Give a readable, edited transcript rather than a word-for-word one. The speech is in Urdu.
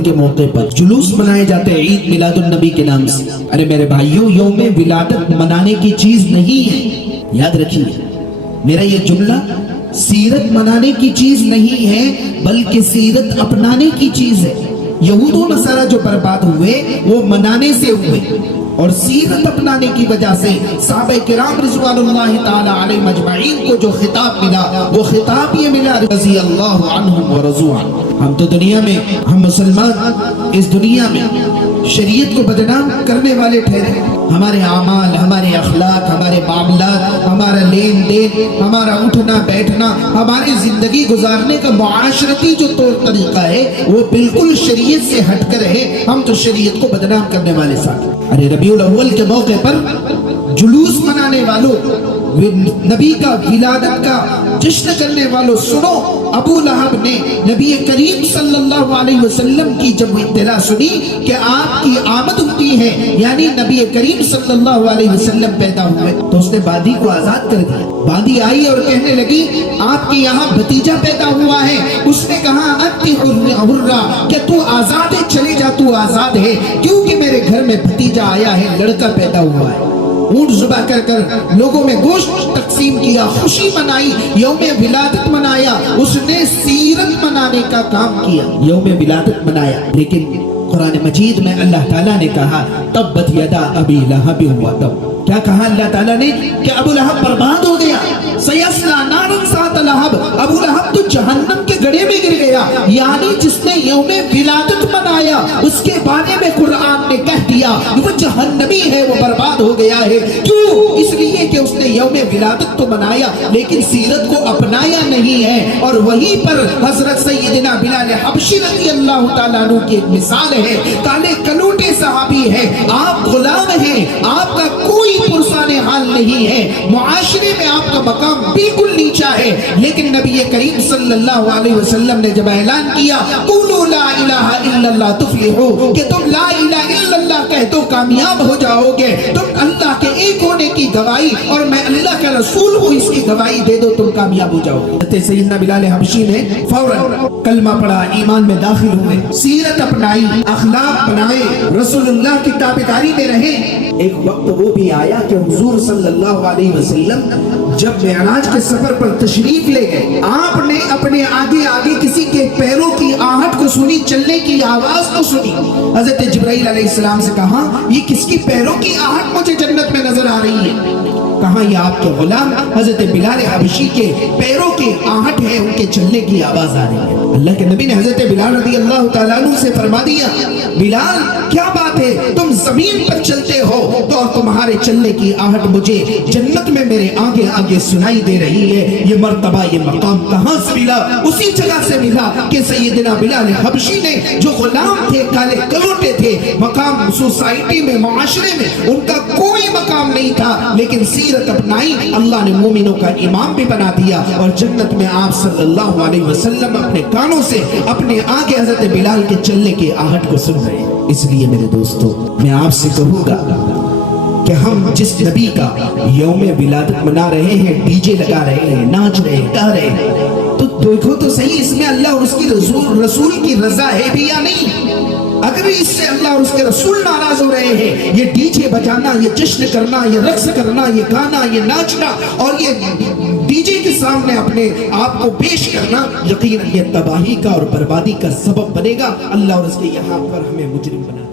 الاول کے موقع پر جلوس منائے جاتے ہیں عید میلاد النبی کے نام سے. ارے میرے بھائیوں، یوم ولادت منانے کی چیز نہیں ہے. یاد رکھیے میرا یہ جملہ، سیرت منانے کی چیز نہیں ہے بلکہ سیرت اپنانے کی چیز ہے. یہود و نصارہ جو برباد ہوئے وہ منانے سے ہوئے، اور سیرت اپنانے کی وجہ سے صحابہ کرام رضوان اللہ تعالی علیہ مجمعین کو جو خطاب ملا، وہ خطاب یہ ملا رضی اللہ عنہم ورضوا عنہ. ہم تو دنیا میں، ہم مسلمان اس دنیا میں شریعت کو بدنام کرنے والے ٹھہرے. ہمارے اعمال، ہمارے اخلاق، ہمارے معاملات، ہمارا لین دین، ہمارا اٹھنا بیٹھنا، ہماری زندگی گزارنے کا معاشرتی جو طور طریقہ ہے وہ بالکل شریعت سے ہٹ کر ہے. ہم تو شریعت کو بدنام کرنے والے ساتھ. ارے ربیع الاول کے موقع پر جلوس منانے والوں، نبی کا ولادت کا جشن کرنے والوں، سنو، ابو لہب نے نبی کریم صلی اللہ علیہ وسلم کی جب اطلاع سنی کہ آپ کی آمد ہوتی ہے، یعنی نبی کریم صلی اللہ علیہ وسلم پیدا ہوئے، تو اس نے بادی کو آزاد کر دیا. بادی آئی اور کہنے لگی آپ کے یہاں بھتیجا پیدا ہوا ہے. اس نے کہا انتی حرہ، کہ تو آزاد ہے، چلے جا، تو آزاد ہے، کیونکہ میرے گھر میں بھتیجا آیا ہے، لڑکا پیدا ہوا ہے. اونٹ ذبح کر کر لوگوں میں گوشت تقسیم کیا، خوشی منائی، یوم ولادت منایا. اس نے سیرت منانے کا کام کیا، یوم ولادت منایا. لیکن قرآن مجید میں اللہ تعالیٰ نے کہا تبت یدا ابی لہب وتب. کیا کہا اللہ تعالیٰ نے؟ کہ ابو لہب برباد ہو گیا. سیصلی نارا ذات لہب، ابو لہب تو جہنم کے گڑھے میں گر گیا. یعنی جس نے یوم ولادت منایا اس کے بارے میں قرآن نے کہہ دیا وہ جہنمی ہے، وہ برباد ہو گیا ہے. کیوں؟ اس لیے کہ اس نے یوم ولادت تو منایا لیکن سیرت کو اپنایا نہیں ہے. اور وہیں پر حضرت سیدنا بلال حبشی رضی اللہ تعالیٰ عنہ کی ایک مثال ہے. کالے کلوٹے صحابی ہے، آپ غلام ہیں، آپ کا کوئی پرسان حال نہیں ہے، معاشرے میں آپ کا مقام بالکل نیچا ہے. لیکن نبی کریم صلی اللہ علیہ وسلم نے جب اعلان کیا قولوا لا الہ الا اللہ تفلحوا، کہ تم لا الہ الا اللہ کہہ دو کامیاب ہو جاؤ گے، تم اللہ کے ایک ہونے کی گواہی اور میں اللہ کا رسول ہوں اس کی گواہی دے دو، تم کامیاب ہو جاؤ گے. سیدنا بلال حبشی نے فوراً کلمہ پڑھا، ایمان میں داخل ہوئے، سیرت اپنائی، اخلاق بنائے، رسول اللہ کی تابعداری میں رہے. ایک وقت وہ بھی آیا کہ حضور صلی اللہ علیہ وسلم جب معراج کے سفر پر تشریف لے گئے، آپ نے اپنے آگے آگے کسی کے پیروں کی آہٹ کو سنی، چلنے کی آواز کو سنی. حضرت جبرائیل علیہ السلام سے کہا یہ کس کی پیروں کی آہٹ مجھے جنت میں نظر آ رہی ہے؟ کہاں یہ آپ کے غلام حضرت بلال حبشی کے پیروں کی آہٹ ہے، ان کے چلنے کی آواز آ رہی ہے. اللہ کے نبی نے حضرت بلال رضی اللہ تعالیٰ عنہ سے فرما دیا بلال کیا بات ہے، تم زمین پر چلتے ہو تو اور تمہارے چلنے کی آہٹ مجھے جنت میں میرے آگے آگے سنائی دے رہی ہے. یہ مرتبہ، یہ مقام کہاں سے ملا؟ اسی جگہ سے ملا کہ سیدنا بلال حبشی نے جو غلام تھے، کالے کلوٹے تھے، مقام سوسائٹی میں، معاشرے میں ان کا کوئی مقام نہیں تھا، لیکن سیرت اپنائی، اللہ نے مومنوں کا امام بھی بنا دیا. اور جنت میں آپ صلی اللہ علیہ وسلم اپنے کانوں سے اپنے آگے حضرت بلال کے چلنے کی آہٹ کو سن رہے ہیں. اس لیے میرے دوستو میں آپ سے کہوں گا کہ ہم جس نبی کا یوم ولادت منا رہے ہیں، ڈی جے لگا رہے ہیں، ناچ رہے ہیں، گا رہے ہیں، تو دیکھو تو صحیح اس میں اللہ اور اس کی رسول کی رضا ہے بھی یا نہیں؟ اگر اس سے اللہ اور اس کے رسول ناراض ہو رہے ہیں، یہ ڈی جے بجانا، یہ جشن کرنا، یہ رقص کرنا، یہ گانا، یہ ناچنا اور یہ ڈی جے کے سامنے اپنے آپ کو پیش کرنا، یقیناً یہ تباہی کا اور بربادی کا سبب بنے گا. اللہ اور اس کے یہاں پر ہمیں مجرم بنا